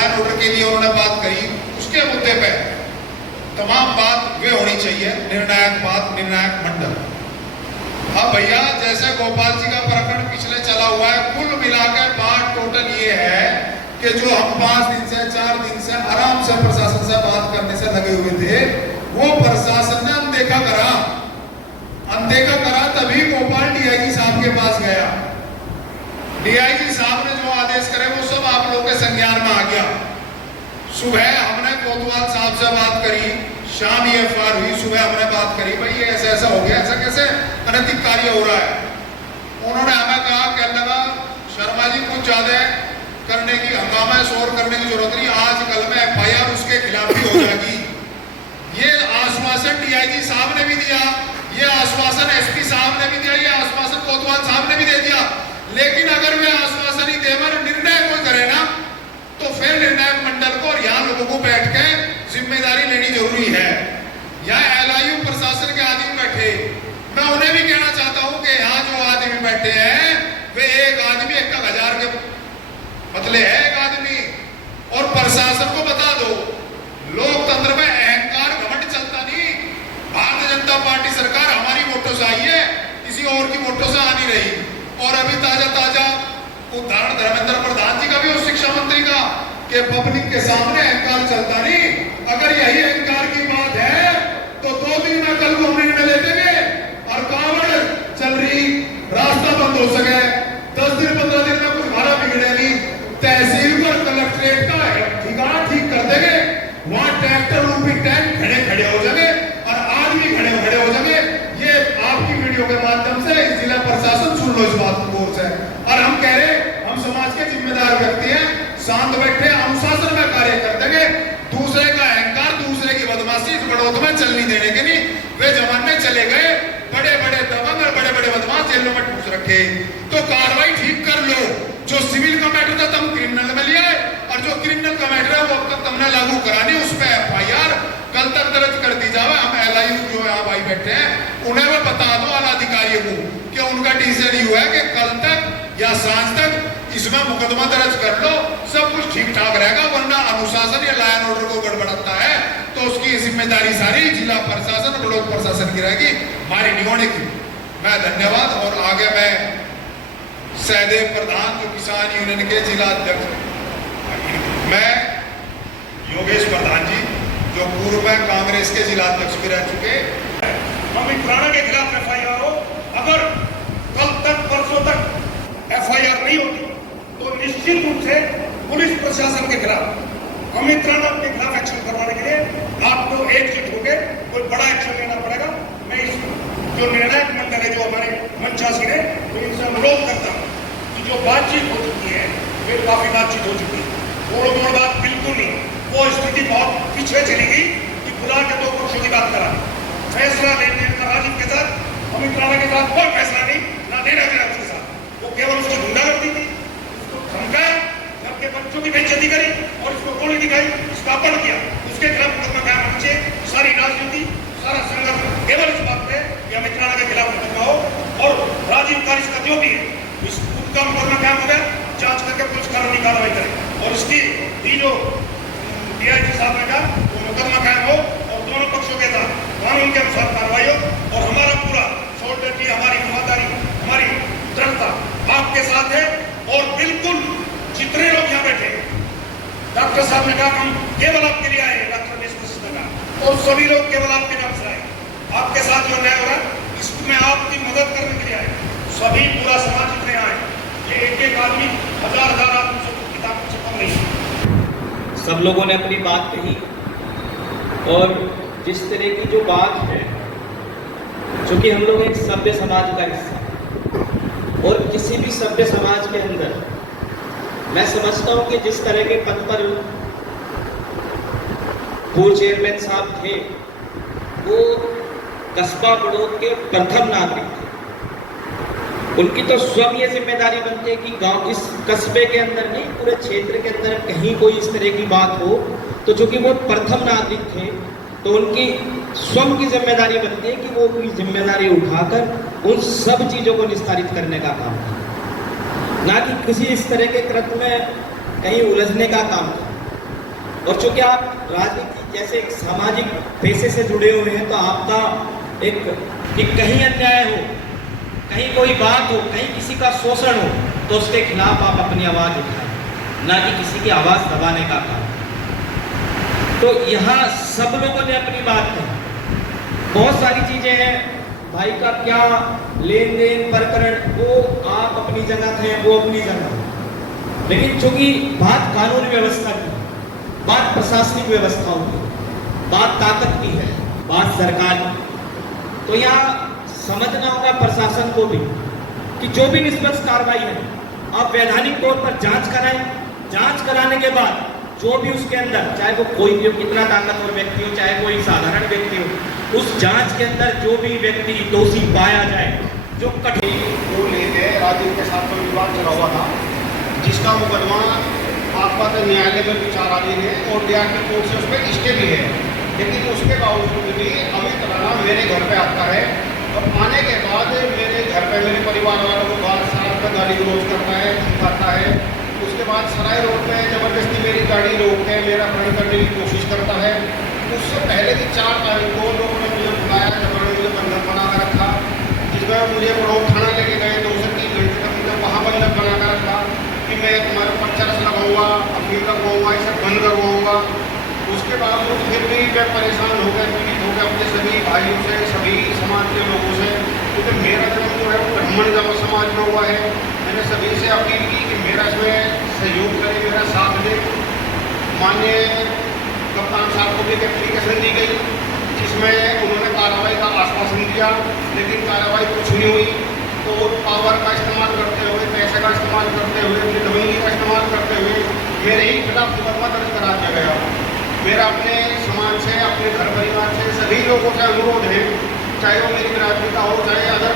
And order के लिए उन्होंने बात करी, उसके मुद्दे पे तमाम बात वे होनी चाहिए, निर्णायक बात, निर्णायक मंडल। अब भैया जैसे गोपाल जी का प्रकरण पिछले चला हुआ है, कुल मिलाकर बात टोटल ये है कि जो हम 5 दिन से 4 दिन से आराम से प्रशासन से बात करने से लगे हुए थे, वो प्रशासन ने अनदेखा करा। तभी गोपाल डीआईजी साहब के पास गया। डीआईजी साहब ने जो आदेश करे वो सब आप लोगों के संज्ञान में आ गया। सुबह हमने कोतवाल साहब से बात करी, शाम ये एफआईआर हुई, सुबह हमने बात करी, भाई ये ऐसा ऐसा हो गया, ऐसा कैसे अनैतिक कार्य हो रहा है। उन्होंने हमें कहा, कहने लगा शर्मा जी कुछ ज्यादा करने की, हंगामा शोर करने की जरूरत नहीं, आज कल में एफआईआर उसके खिलाफ भी हो जाएगी। ये आश्वासन डीआईजी साहब ने भी दिया, ये आश्वासन एसपी साहब ने भी दिया, ये आश्वासन कोतवाल साहब ने भी दे दिया। लेकिन अगर वे आश्वासन ही देवर निर्णय कोई करे ना, तो फिर निर्णायक मंडल को और यहाँ लोगों को बैठ के जिम्मेदारी लेनी जरूरी है। यहाँ एलआईयू प्रशासन के आदमी बैठे, मैं उन्हें भी कहना चाहता हूँ कि यहाँ जो आदमी बैठे हैं वे एक आदमी 1,000 के बदले है एक आदमी। और प्रशासन को बता दो, लोकतंत्र में अहंकार घमंड चलता नहीं। भारतीय जनता पार्टी सरकार हमारी वोटों से आई है, किसी और की वोटों से आ नहीं रही। और अभी ताजा उदाहरण धर्मेंद्र प्रधान जी का भी और शिक्षा मंत्री का कि पब्लिक के सामने अहंकार चलता नहीं। अगर यही अहंकार की बात है तो 2 दिन में कल को हम निर्णय ले देंगे और कावड़ चल रही, रास्ता बंद हो सके, 10 दिन 15 दिन में कुछ हमारा बिगड़े नहीं, तहसील पर कलेक्ट्रेट का ठिकाना ठीक कर देंगे, वहां ट्रैक्टर रूपी टैंक खड़े हो जाएंगे और आदमी खड़े हो जाएंगे। ये आपकी वीडियो के माध्यम से जिला प्रशासन सुन लो इस बात को गौर से। और हम कह रहे हम समाज के जिम्मेदार व्यक्ति हैं, शांत बैठे अनुशासन में कार्य कर देंगे। दूसरे का अहंकार, दूसरे की बदमाशी इस बड़ौत में चलनी देने के नहीं। वे जमाने चले गए, बड़े बड़े दबंग और बड़े बड़े बदमाश जेलों में ठूस रखे। तो कार्रवाई ठीक कर लो। जो सिविल का मैटर था तुम क्रिमिनल में लिया, और जो क्रिमिनल का मैटर है वो अब तक तुमने लागू करानी, उस पर एफआईआर कल तक दर्ज कर दी जाए। हम एलआईयू जो यहाँ भाई बैठे हैं उन्हें वो बता दो आलाधिकारियों को कि उनका डिसीजन ही हुआ है कि कल तक या सांझ तक इसमें मुकदमा दर्ज कर लो, सब कुछ ठीक ठाक रहेगा। वरना अनुशासन या लॉ एंड ऑर्डर को गड़बड़ाता है तो उसकी जिम्मेदारी सारी जिला प्रशासन और ब्लॉक प्रशासन की रहेगी, हमारी नहीं होने की। मैं धन्यवाद। और आगे मैं सहदेव प्रधान जो किसान यूनियन के जिला अध्यक्ष, मैं योगेश प्रधान जी जो पूर्व में कांग्रेस के जिला अध्यक्ष भी रह चुके। अमित राणा के खिलाफ एफआईआर हो, अगर कल तक परसों तक एफआईआर नहीं होती तो निश्चित रूप से पुलिस प्रशासन के खिलाफ अमित राणा के खिलाफ एक्शन करवाने के लिए आपको एकजुट होकर कोई बड़ा एक्शन लेना पड़ेगा। मैं इस जो निर्णायक मंडल है, जो हमारे मंचासी है, तो इनसे अनुरोध करता हूँ कि जो बातचीत हो चुकी है, फिर काफी बातचीत हो चुकी है, तोड़ बात बिल्कुल नहीं। वो स्थिति बहुत पीछे चली गई कि बुला के 2 पक्षों की बात करा, फैसला लेने का राजीव के साथ, अमित राणा के साथ कोई फैसला नहीं, ना देना देना उसके साथ। वो केवल उसको गुंडागर्दी थी, उसको धमकाया, सबके बच्चों की बेइज्जती करी और उसको गोली दिखाई, उसका अपहरण किया, उसके खिलाफ मुकदमा कायम होना चाहिए। सारी राजनीति, सारा संघर्ष केवल इस बात पे कि अमित राणा के खिलाफ मुकदमा हो और राजीव कारिश का जो भी है उसका मुकदमा कायम हो गया, जांच करके पुलिस कानूनी कार्रवाई करे और उसकी जो डीआईजी साहब ने कहा वो मुकदमा कायम हो और दोनों पक्षों के साथ कानून के अनुसार कार्रवाई हो। और हमारा पूरा सोल्डरिटी, हमारी ईमानदारी, हमारी दृढ़ता आपके साथ है। और बिल्कुल जितने लोग यहाँ बैठे, डॉक्टर साहब ने कहा हम केवल आपके लिए आए, डॉक्टर ने कहा, और सभी लोग केवल आपके नाम से आए। आपके साथ जो न्याय हो रहा है इसमें आपकी मदद करने के लिए आए, सभी पूरा समाज जितने आए, ये एक आदमी 1000 आदमी से किताब से कम नहीं। सब लोगों ने अपनी बात कही और जिस तरह की जो बात है, चूंकि हम लोग एक सभ्य समाज का हिस्सा और किसी भी सभ्य समाज के अंदर मैं समझता हूं कि जिस तरह के पद पर पूर्व चेयरमैन साहब थे वो कस्बा बड़ौद के प्रथम नागरिक थे। उनकी तो स्वयं ये जिम्मेदारी बनती है कि गांव, इस कस्बे के अंदर नहीं, पूरे क्षेत्र के अंदर कहीं कोई इस तरह की बात हो तो चूंकि वो प्रथम नागरिक थे तो उनकी स्वयं की जिम्मेदारी बनती है कि वो अपनी जिम्मेदारी उठाकर उन सब चीजों को निस्तारित करने का काम करें, ना कि किसी इस तरह के कृत्य में कहीं उलझने का काम करें। और चूंकि आप राजनीति जैसे एक सामाजिक पेशे से जुड़े हुए हैं, तो आपका एक कहीं अन्याय हो, कहीं कोई बात हो, कहीं किसी का शोषण हो, तो उसके खिलाफ आप अपनी आवाज उठाएं, ना कि किसी की आवाज दबाने का काम। तो यहाँ सब लोगों ने अपनी बात कही। बहुत सारी चीजें हैं, भाई का क्या लेन देन प्रकरण, वो आप अपनी जगह थे, वो अपनी जगह, लेकिन चूंकि बात कानून व्यवस्था की, बात प्रशासनिक व्यवस्थाओं की, बात ताकत की है, बात सरकार की, तो यहाँ समझना होगा प्रशासन को भी कि जो भी निष्पक्ष कार्रवाई है आप वैधानिक तौर पर जांच कराएं। जांच कराने के बाद जो भी उसके अंदर, चाहे वो कोई भी हो, कितना ताकतवर व्यक्ति हो, चाहे कोई साधारण व्यक्ति हो, उस जांच के अंदर जो भी व्यक्ति दोषी पाया जाए, जो कठिन वो लेके राजीव के साथ कोई विवाद चला हुआ था, जिसका मुकदमा आपका न्यायालय में विचाराधीन है और डीआरटी कोर्ट से उस पर स्टे भी है। लेकिन उसके बावजूद भी अमित राणा मेरे घर पे आता है और आने के बाद मेरे घर पे मेरे परिवार वालों को बाहर साथ में गाली गलौज करता है, धमकाता है। उसके बाद सराय रोड पे जबरदस्ती मेरी गाड़ी रोक के मेरा अपहरण करने की कोशिश करता है। उससे पहले भी 4 तारीख को लोगों ने मुझे बुलाया, जबरन मुझे बंधक बना कर रखा, जिसमें मुझे बड़ों थाना लेके गए। 2 से 3 घंटे तक मुझे वहाँ बंधक बना कर रखा कि मैं तुम्हारे ऊपर चरस लगाऊंगा, अफीम लगवाऊंगा, इसे बंद करवाऊंगा। उसके बावजूद फिर भी मैं परेशान हो गया, पीड़ित हो गया अपने सभी भाइयों से, सभी समाज के लोगों से, क्योंकि मेरा जन्म जो है वो ब्राह्मण समाज में हुआ है। मैंने सभी से अपील की कि मेरा इसमें सहयोग करें, मेरा साथ दें। माननीय कप्तान साहब को भी एक एप्लीकेशन दी गई, जिसमें उन्होंने कार्रवाई का आश्वासन दिया, लेकिन कार्रवाई कुछ नहीं हुई। तो पावर का इस्तेमाल करते हुए, पैसे का इस्तेमाल करते हुए, अपनी दबंगी का इस्तेमाल करते हुए मेरे ही खिलाफ मुकदमा दर्ज करा दिया गया। मेरा अपने समाज से, अपने घर परिवार से, सभी लोगों से अनुरोध है, चाहे वो मेरी बिरादरी का हो, चाहे अदर